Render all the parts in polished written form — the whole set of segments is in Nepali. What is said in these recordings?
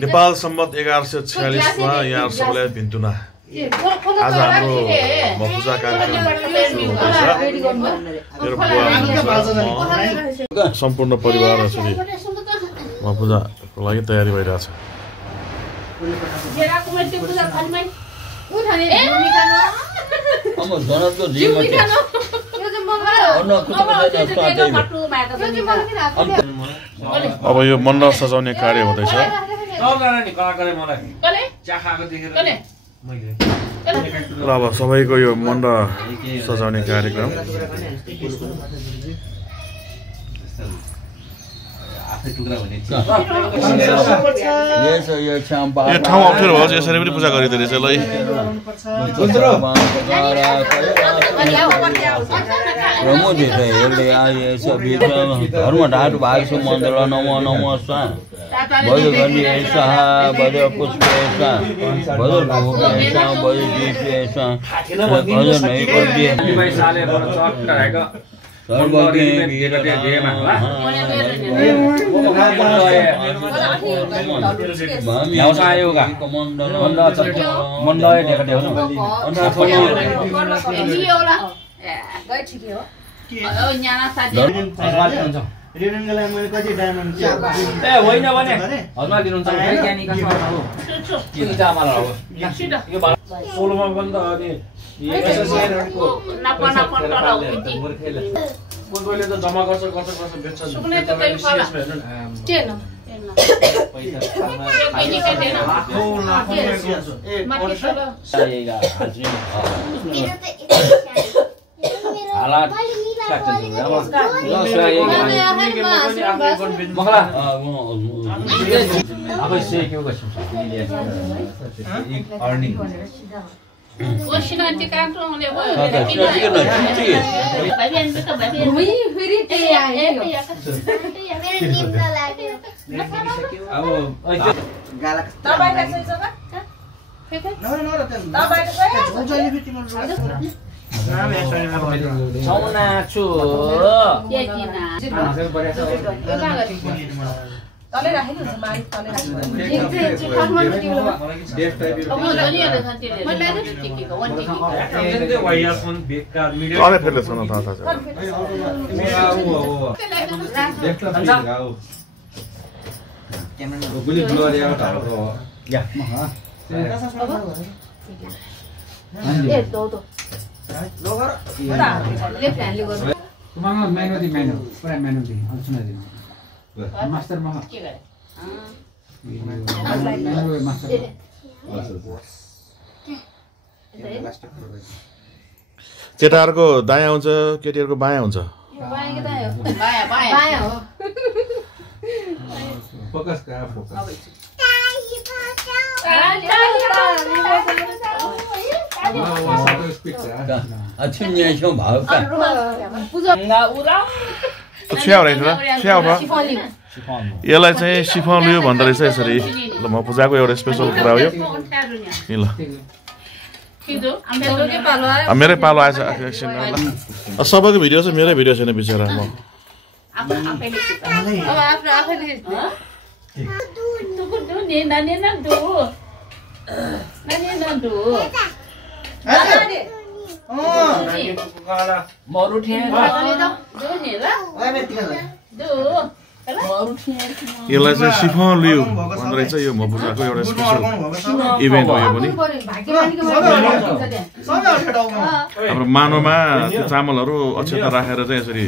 नेपाल सम्मत 1146 मा यहाँ सबैलाई भिन्तुना आज हाम्रो पूजा कार्यक्रम सम्पूर्ण परिवार यसरी पूजाको लागि तयारी भइरहेछ अब यो मण्डप सजाउने कार्य हुँदैछ र अब सबैको यो मण्डप सजाउने कार्यक्रम यो ठाउँ अप्ठ्यारो हो यसरी पनि पूजा गरिँदो रहेछ ल धर्म ढाट भाग मन्त्र नमो नमो स्वाहा भज घण्टी स्वाहा भज पुष्प स्वाहा भज भोग स्वाहा भज दीप स्वाहा भज नैवेद्य जम्मा गर्छ बेच्छ केटाहरुको दायाँ हुन्छ केटीहरुको बायाँ हुन्छ फोकस कर फोकस यसलाई चाहिँ सिफन लियो भन्दो रहेछ यसरी ल म पूजाको एउटा स्पेशल कुरा हो यो ल मेरै पालो आएछ एकछिन सबैको भिडियो छ मेरै भिडियो छैन बिचरा म यसलाई चाहिँ सिफन लियो भन्दो रहेछ यो म पूजाको एउटा स्पेशल इभेन्ट हो यो पनि हाम्रो मानवमा चामलहरू अक्षता राखेर चाहिँ यसरी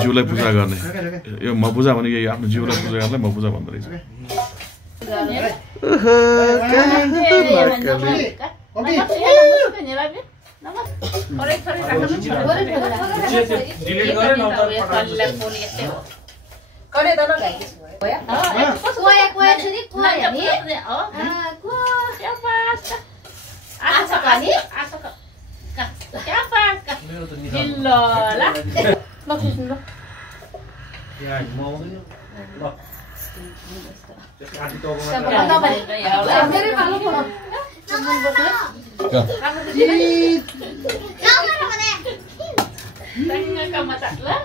जिउलाई पूजा गर्ने यो म पूजा भनेको यो आफ्नो जिउलाई पूजा गर्नलाई म पूजा भन्दो रहेछ Kore dono gak guys? Ya? Kue sini kue ya nih. Siapa? Asok kali? Asok. Siapa? Lola. Maksud lo? Ya mau ini. Loh. Siapa ya? Mere malu kok. Cuman bos. Kamu di sini. Kamu mana? Tanya kamu tak lah.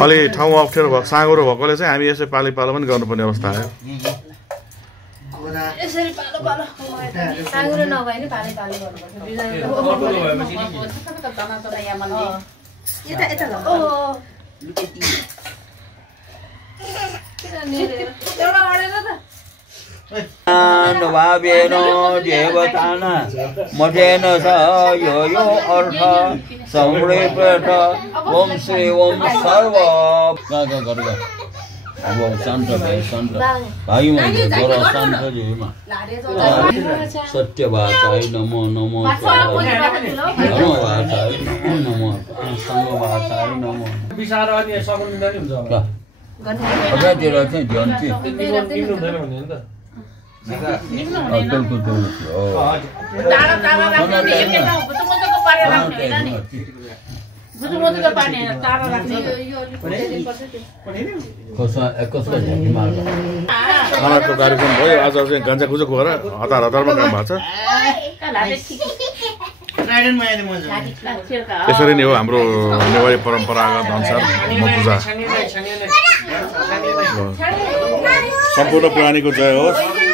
अलि ठाउँ अप्ठ्यारो भएको साँगुरो भएकोले चाहिँ हामी यसै पाली पालो पनि गर्नुपर्ने अवस्था आयो यसरी पालो पालो साँगुरो नभए नि पाले पालो भावेन देवताना मठेन स यो अर्थ संरेप्यथ ओम श्री ओम सर्व अब शान्त भाइ शान्त भाइ मैले जरा शान्त जिमा सत्यवाचाय नमो नमो धर्मवाचाय नमो संघवाचाय नमो विचार अनि सगुन पनि हुन्छ अगातिर चाहिँ ध्यान चाहिँ तिम्रो हुँदैन भन्ने नि त अटलको दौड हो टाढा टाढा राख्ने एकैटा बुटुमुटुको पारे राख्ने हैन नि बुटुमुटुको पानी टाढा राख्ने कसलाई झ्याकी मार्छ खानाको कार्यक्रम भयो आज चाहिँ गान्जा गुजा गएर हतार हतारमा काम भएको छ त्यसरी नै हो हाम्रो नेवारी परम्परागत अनुसार पूजा सम्पूर्ण प्राणीको जय होस्।